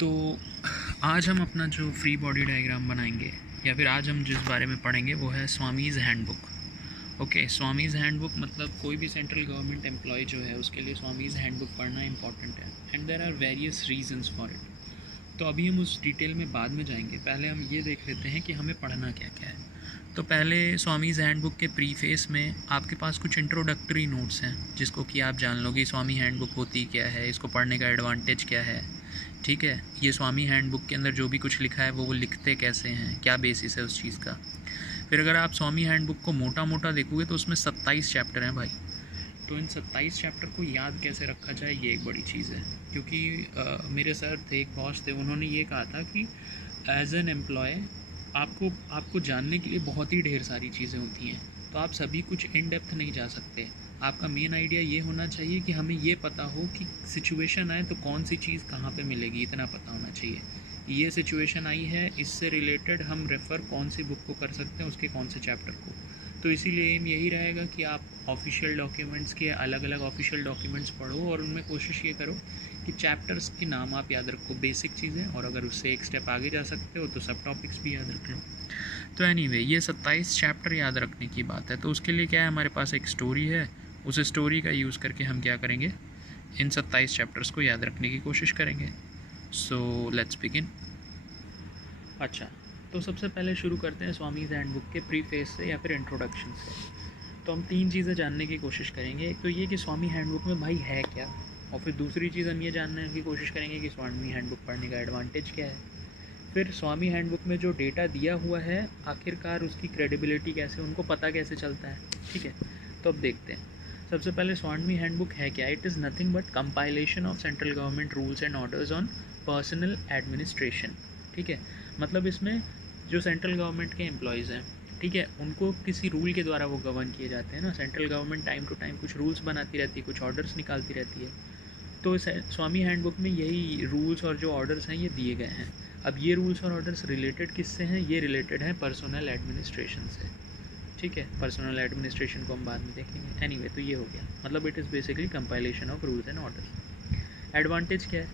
तो आज हम अपना जो फ्री बॉडी डायग्राम बनाएंगे या फिर आज हम जिस बारे में पढ़ेंगे वो है स्वामीज़ हैंडबुक। ओके, स्वामीज़ हैंडबुक मतलब कोई भी सेंट्रल गवर्नमेंट एम्प्लॉय जो है उसके लिए स्वामीज़ हैंडबुक पढ़ना इंपॉर्टेंट है and there are various reasons for it. तो अभी हम उस डिटेल में बाद में जाएंगे, पहले हम ये देख लेते हैं कि हमें पढ़ना क्या क्या है। तो पहले स्वामीज़ हैंडबुक के प्रीफेस में आपके पास कुछ इंट्रोडक्टरी नोट्स हैं जिसको कि आप जान लो कि स्वामी हैंडबुक होती क्या है, इसको पढ़ने का एडवांटेज क्या है। ठीक है, ये स्वामी हैंडबुक के अंदर जो भी कुछ लिखा है वो लिखते कैसे हैं, क्या बेसिस है उस चीज़ का। फिर अगर आप स्वामी हैंडबुक को मोटा मोटा देखोगे तो उसमें 27 चैप्टर हैं भाई। तो इन 27 चैप्टर को याद कैसे रखा जाए ये एक बड़ी चीज़ है, क्योंकि मेरे सर थे, एक बॉस थे, उन्होंने ये कहा था कि एज एन एम्प्लॉय आपको आपको जानने के लिए बहुत ही ढेर सारी चीज़ें होती हैं, तो आप सभी कुछ इन डेप्थ नहीं जा सकते। आपका मेन आइडिया ये होना चाहिए कि हमें ये पता हो कि सिचुएशन आए तो कौन सी चीज़ कहाँ पे मिलेगी, इतना पता होना चाहिए। ये सिचुएशन आई है, इससे रिलेटेड हम रेफ़र कौन सी बुक को कर सकते हैं, उसके कौन से चैप्टर को। तो इसीलिए एम यही रहेगा कि आप ऑफिशियल डॉक्यूमेंट्स के अलग अलग ऑफिशियल डॉक्यूमेंट्स पढ़ो और उनमें कोशिश ये करो कि चैप्टर्स के नाम आप याद रखो, बेसिक चीज़ें, और अगर उससे एक स्टेप आगे जा सकते हो तो सब टॉपिक्स भी याद रख लो। तो एनीवे, ये 27 चैप्टर याद रखने की बात है, तो उसके लिए क्या है, हमारे पास एक स्टोरी है, उस स्टोरी का यूज़ करके हम क्या करेंगे, इन 27 चैप्टर्स को याद रखने की कोशिश करेंगे। So let's begin. अच्छा, तो सबसे पहले शुरू करते हैं स्वामीज़ हैंडबुक के प्रीफेस से या फिर इंट्रोडक्शन से। तो हम तीन चीज़ें जानने की कोशिश करेंगे। एक तो ये कि स्वामी हैंडबुक में भाई है क्या, और फिर दूसरी चीज़ हम ये जानने की कोशिश करेंगे कि स्वामी हैंडबुक पढ़ने का एडवांटेज क्या है। फिर स्वामी हैंडबुक में जो डेटा दिया हुआ है आखिरकार उसकी क्रेडिबिलिटी कैसे, उनको पता कैसे चलता है। ठीक है, तो अब देखते हैं। सबसे पहले स्वामी हैंडबुक है क्या। It is nothing but compilation of central government rules and orders on personal administration. ठीक है, मतलब इसमें जो सेंट्रल गवर्नमेंट के एम्प्लॉयज़ हैं, ठीक है, उनको किसी रूल के द्वारा वो गवर्न किए जाते हैं ना। Central government time to time कुछ रूल्स बनाती रहती है, कुछ ऑर्डर्स निकालती रहती है। तो स्वामी हैंडबुक में यही रूल्स और जो ऑर्डर्स हैं ये दिए गए हैं। अब ये रूल्स और ऑर्डर्स रिलेटेड किससे हैं, ये रिलेटेड हैं पर्सनल एडमिनिस्ट्रेशन से। ठीक है, पर्सनल एडमिनिस्ट्रेशन को हम बाद में देखेंगे। एनीवे, तो ये हो गया, मतलब it is basically compilation of rules and orders. Advantage क्या है,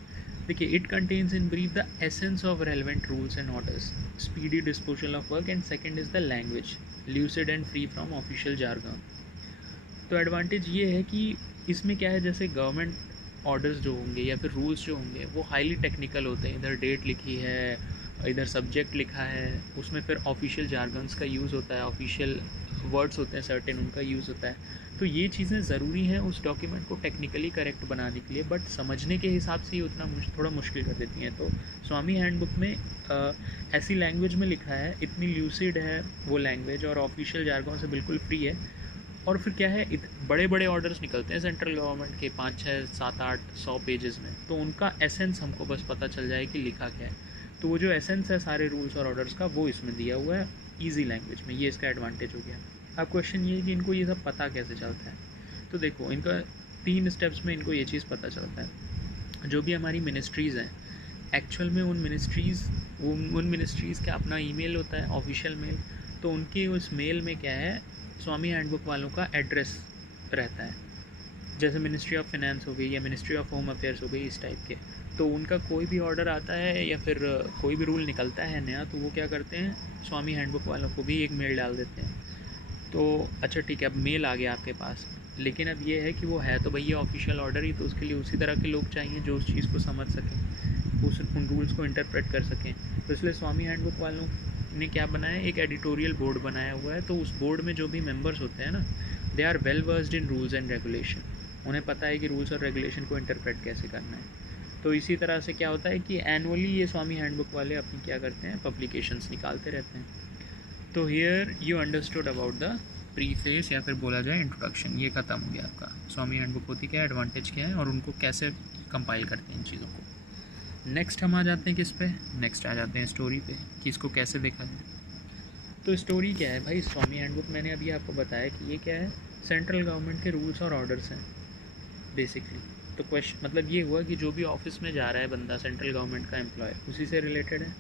देखिए, it contains in brief the essence of relevant rules and orders, speedy disposal of work, and second is the language lucid and free from official jargon. तो advantage ये है कि इसमें क्या है, जैसे गवर्नमेंट ऑर्डर्स जो होंगे या फिर रूल्स जो होंगे वो हाईली टेक्निकल होते हैं। इधर डेट लिखी है, इधर सब्जेक्ट लिखा है, उसमें फिर ऑफिशियल जार्गन्स का यूज़ होता है, ऑफिशियल वर्ड्स होते हैं सर्टेन, उनका यूज़ होता है। तो ये चीज़ें ज़रूरी हैं उस डॉक्यूमेंट को टेक्निकली करेक्ट बनाने के लिए, बट समझने के हिसाब से ये उतना थोड़ा मुश्किल कर देती हैं। तो स्वामी हैंडबुक में ऐसी लैंग्वेज में लिखा है, इतनी ल्यूसिड है वो लैंग्वेज, और ऑफिशियल जार्गन से बिल्कुल फ्री है। और फिर क्या है, बड़े बड़े ऑर्डर्स निकलते हैं सेंट्रल गवर्नमेंट के 5, 6, 7, 8, 100 पेजेस में, तो उनका एसेंस हमको बस पता चल जाए कि लिखा क्या है। तो वो जो एसेंस है सारे रूल्स और ऑर्डर्स का, वो इसमें दिया हुआ है ईजी लैंग्वेज में। ये इसका एडवांटेज हो गया। अब क्वेश्चन ये है कि इनको ये सब पता कैसे चलता है। तो देखो, इनका 3 स्टेप्स में इनको ये चीज़ पता चलता है। जो भी हमारी मिनिस्ट्रीज़ हैं, एक्चुअल में उन मिनिस्ट्रीज़ का अपना ईमेल होता है, ऑफिशियल मेल। तो उनके उस मेल में क्या है, स्वामी हैंडबुक वालों का एड्रेस रहता है। जैसे मिनिस्ट्री ऑफ फाइनेंस हो गई या मिनिस्ट्री ऑफ होम अफेयर्स हो गई, इस टाइप के। तो उनका कोई भी ऑर्डर आता है या फिर कोई भी रूल निकलता है नया, तो वो क्या करते हैं, स्वामी हैंडबुक वालों को भी एक मेल डाल देते हैं। तो अच्छा ठीक है, अब मेल आ गया आपके पास, लेकिन अब ये है कि वो है तो भैया ऑफिशियल ऑर्डर ही, तो उसके लिए उसी तरह के लोग चाहिए जो उस चीज़ को समझ सकें, उन रूल्स को इंटरप्रेट कर सकें। तो इसलिए स्वामी हैंडबुक वालों ने क्या बनाया, एक एडिटोरियल बोर्ड बनाया हुआ है। तो उस बोर्ड में जो भी मेंबर्स होते हैं ना, they are well versed in rules and regulation. उन्हें पता है कि रूल्स और रेगुलेशन को इंटरप्रेट कैसे करना है। तो इसी तरह से क्या होता है कि एनुअली ये स्वामी हैंडबुक वाले अपनी क्या करते हैं, पब्लिकेशंस निकालते रहते हैं। तो here you understood about the preface या फिर बोला जाए इंट्रोडक्शन। ये ख़त्म हो गया आपका, स्वामी हैंडबुक होती क्या है, एडवांटेज क्या है, और उनको कैसे कंपाइल करते हैं इन चीज़ों को। नेक्स्ट हम आ जाते हैं किस पे, नेक्स्ट आ जाते हैं स्टोरी पे, कि इसको कैसे देखा जाए। तो स्टोरी क्या है भाई, स्वामी हैंडबुक मैंने अभी आपको बताया कि ये क्या है, सेंट्रल गवर्नमेंट के रूल्स और ऑर्डर्स हैं बेसिकली। तो क्वेश्चन मतलब ये हुआ कि जो भी ऑफिस में जा रहा है बंदा, सेंट्रल गवर्नमेंट का एम्प्लॉय, उसी से रिलेटेड है।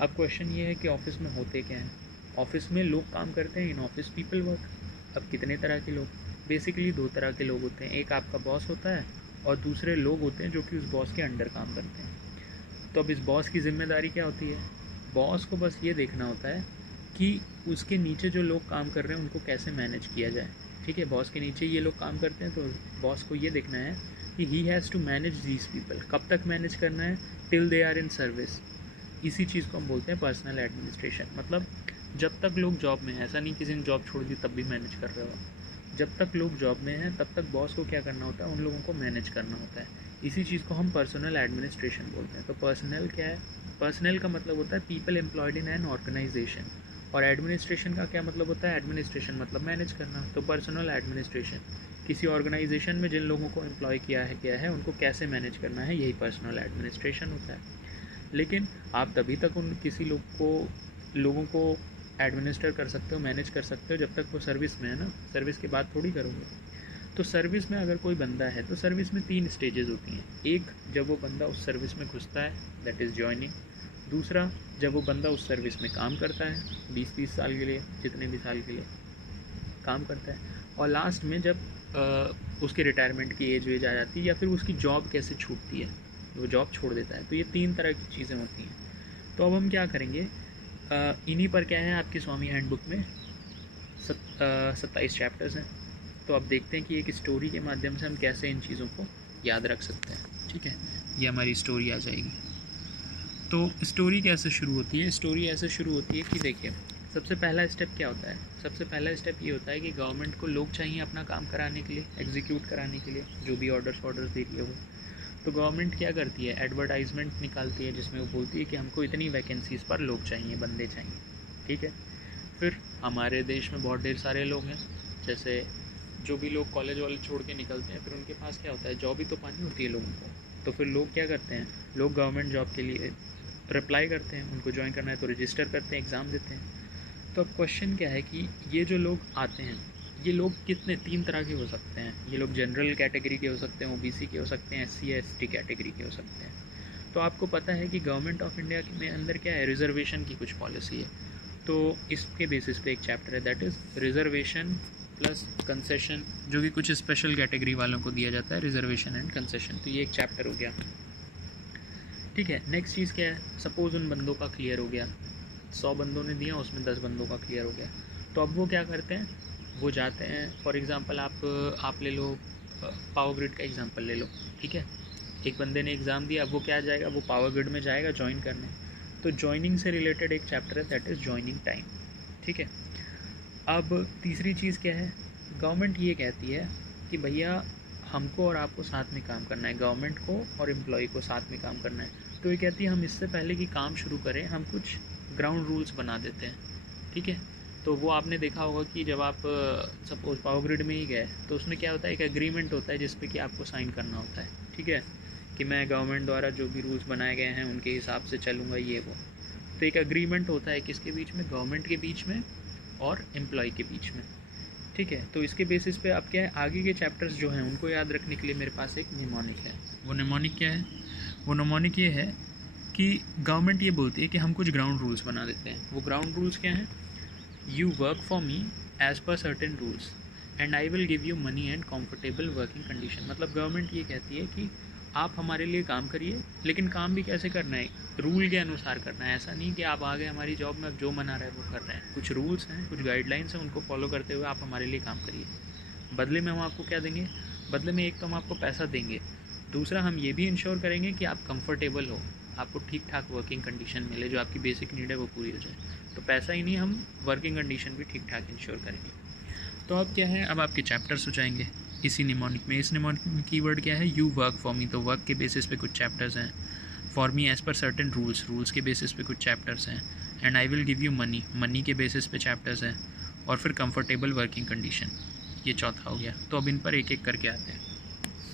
अब क्वेश्चन ये है कि ऑफिस में होते क्या हैं। ऑफिस में लोग काम करते हैं, इन ऑफिस पीपल वर्क। अब कितने तरह के लोग, बेसिकली 2 तरह के लोग होते हैं। एक आपका बॉस होता है और दूसरे लोग होते हैं जो कि उस बॉस के अंडर काम करते हैं। तो अब इस बॉस की जिम्मेदारी क्या होती है? बॉस को बस ये देखना होता है कि उसके नीचे जो लोग काम कर रहे हैं उनको कैसे मैनेज किया जाए। ठीक है, बॉस के नीचे ये लोग काम करते हैं, तो बॉस को ये देखना है कि he has to manage these people. कब तक मैनेज करना है? Till they are in service. इसी चीज़ को हम बोलते हैं पर्सनल एडमिनिस्ट्रेशन। मतलब जब तक लोग जॉब में हैं, ऐसा नहीं किसी ने जॉब छोड़ दी तब भी मैनेज कर रहे हो। जब तक लोग जॉब में हैं तब तक बॉस को क्या करना होता है? उन लोगों को मैनेज करना होता है। इसी चीज़ को हम पर्सनल एडमिनिस्ट्रेशन बोलते हैं। तो पर्सनल क्या है? पर्सनल का मतलब होता है people employed in an organisation, और एडमिनिस्ट्रेशन का क्या मतलब होता है? एडमिनिस्ट्रेशन मतलब मैनेज करना। तो पर्सनल एडमिनिस्ट्रेशन, किसी ऑर्गेनाइजेशन में जिन लोगों को एम्प्लॉय किया है उनको कैसे मैनेज करना है, यही पर्सनल एडमिनिस्ट्रेशन होता है। लेकिन आप तभी तक उन किसी लोगों को एडमिनिस्टर कर सकते हो, मैनेज कर सकते हो जब तक वो सर्विस में है ना। सर्विस के बाद थोड़ी करोगे। तो सर्विस में अगर कोई बंदा है तो सर्विस में 3 स्टेजेस होती हैं। एक, जब वो बंदा उस सर्विस में घुसता है, दैट इज़ जॉइनिंग। दूसरा, जब वो बंदा उस सर्विस में काम करता है 20-30 साल के लिए, जितने भी साल के लिए काम करता है। और लास्ट में जब उसके रिटायरमेंट की एज आ जाती है, या फिर उसकी जॉब कैसे छूटती है, वो जॉब छोड़ देता है। तो ये 3 तरह की चीज़ें होती हैं। तो अब हम क्या करेंगे, इन्हीं पर क्या है आपकी स्वामी हैंडबुक में 27 चैप्टर्स हैं। तो अब देखते हैं कि एक स्टोरी के माध्यम से हम कैसे इन चीज़ों को याद रख सकते हैं। ठीक है, ये हमारी स्टोरी आ जाएगी। तो स्टोरी कैसे शुरू होती है? स्टोरी ऐसे शुरू होती है कि देखिए, सबसे पहला स्टेप क्या होता है? सबसे पहला स्टेप ये होता है कि गवर्नमेंट को लोग चाहिए अपना काम कराने के लिए, एग्जीक्यूट कराने के लिए, जो भी ऑर्डर्स दे रही है वो। तो गवर्नमेंट क्या करती है? एडवर्टाइजमेंट निकालती है जिसमें वो बोलती है कि हमको इतनी वैकेंसीज़ पर लोग चाहिए, बंदे चाहिए। ठीक है, फिर हमारे देश में बहुत ढेर सारे लोग हैं, जैसे जो भी लोग कॉलेज वॉलेज छोड़ के निकलते हैं, फिर उनके पास क्या होता है? जॉब ही तो पानी होती है लोगों को। तो फिर लोग क्या करते हैं? लोग गवर्नमेंट जॉब के लिए अप्लाई करते हैं, उनको ज्वाइन करना है तो रजिस्टर करते हैं, एग्ज़ाम देते हैं। तो अब क्वेश्चन क्या है कि ये जो लोग आते हैं, ये लोग कितने 3 तरह के हो सकते हैं। ये लोग जनरल कैटेगरी के हो सकते हैं, ओबीसी के हो सकते हैं, SC या ST कैटेगरी के हो सकते हैं। तो आपको पता है कि गवर्नमेंट ऑफ इंडिया में अंदर क्या है? रिजर्वेशन की कुछ पॉलिसी है। तो इसके बेसिस पे एक चैप्टर है, that is reservation plus concession, जो कि कुछ स्पेशल कैटेगरी वालों को दिया जाता है, रिजर्वेशन एंड कंसेशन। तो ये एक चैप्टर हो गया। ठीक है, नेक्स्ट चीज़ क्या है? सपोज़ उन बंदों का क्लियर हो गया, 100 बंदों ने दिया, उसमें 10 बंदों का क्लियर हो गया। तो अब वो क्या करते हैं? वो जाते हैं, फॉर एग्ज़ाम्पल आप ले लो, पावर ग्रिड का एग्ज़ाम्पल ले लो। ठीक है, एक बंदे ने एग्ज़ाम दिया, अब वो क्या जाएगा? वो पावर ग्रिड में जाएगा ज्वाइन करने। तो ज्वाइनिंग से रिलेटेड एक चैप्टर है, दैट इज़ ज्वाइनिंग टाइम। ठीक है, अब तीसरी चीज़ क्या है? गवर्नमेंट ये कहती है कि भैया हमको और आपको साथ में काम करना है, गवर्नमेंट को और एम्प्लॉय को साथ में काम करना है। तो ये कहती है हम इससे पहले कि काम शुरू करें, हम कुछ ग्राउंड रूल्स बना देते हैं। ठीक है, तो वो आपने देखा होगा कि जब आप सपोज पावर ग्रिड में ही गए, तो उसमें क्या होता है? एक एग्रीमेंट होता है जिस पे कि आपको साइन करना होता है। ठीक है, कि मैं गवर्नमेंट द्वारा जो भी रूल्स बनाए गए हैं उनके हिसाब से चलूँगा, ये वो। तो एक एग्रीमेंट होता है किसके बीच में? गवर्नमेंट के बीच में और एम्प्लॉय के बीच में। ठीक है, तो इसके बेसिस पे अब क्या है? आगे के चैप्टर्स जो हैं उनको याद रखने के लिए मेरे पास एक निमोनिक है। वो निमोनिक क्या है? वो निमोनिक ये है कि गवर्नमेंट ये बोलती है कि हम कुछ ग्राउंड रूल्स बना देते हैं। वो ग्राउंड रूल्स क्या हैं? You work for me as per certain rules and I will give you money and comfortable working condition. मतलब गवर्नमेंट ये कहती है कि आप हमारे लिए काम करिए, लेकिन काम भी कैसे करना है? रूल के अनुसार करना है। ऐसा नहीं कि आप आ गए हमारी जॉब में, अब जो मना रहा है वो कर रहे हैं। कुछ रूल्स हैं, कुछ गाइडलाइंस हैं, उनको फॉलो करते हुए आप हमारे लिए काम करिए। बदले में हम आपको क्या देंगे? बदले में एक तो हम आपको पैसा देंगे, दूसरा हम ये भी इंश्योर करेंगे कि आप कंफर्टेबल हो, आपको ठीक ठाक वर्किंग कंडीशन मिले, जो आपकी बेसिक नीड है वो पूरी हो जाए। तो पैसा ही नहीं, हम वर्किंग कंडीशन भी ठीक ठाक इंश्योर करेंगे। तो अब क्या है? अब आपके चैप्टर्स हो जाएंगे इसी निमोनिक में। इस निमोनिक में कीवर्ड क्या है? You work for me. तो वर्क के बेसिस पे कुछ चैप्टर्स हैं, for me as per certain rules, rules के बेसिस पे कुछ चैप्टर्स हैं, and I will give you money, money के बेसिस पे चैप्टर्स हैं, और फिर कंफर्टेबल वर्किंग कंडीशन, ये चौथा हो गया। तो अब इन पर एक एक करके आते हैं।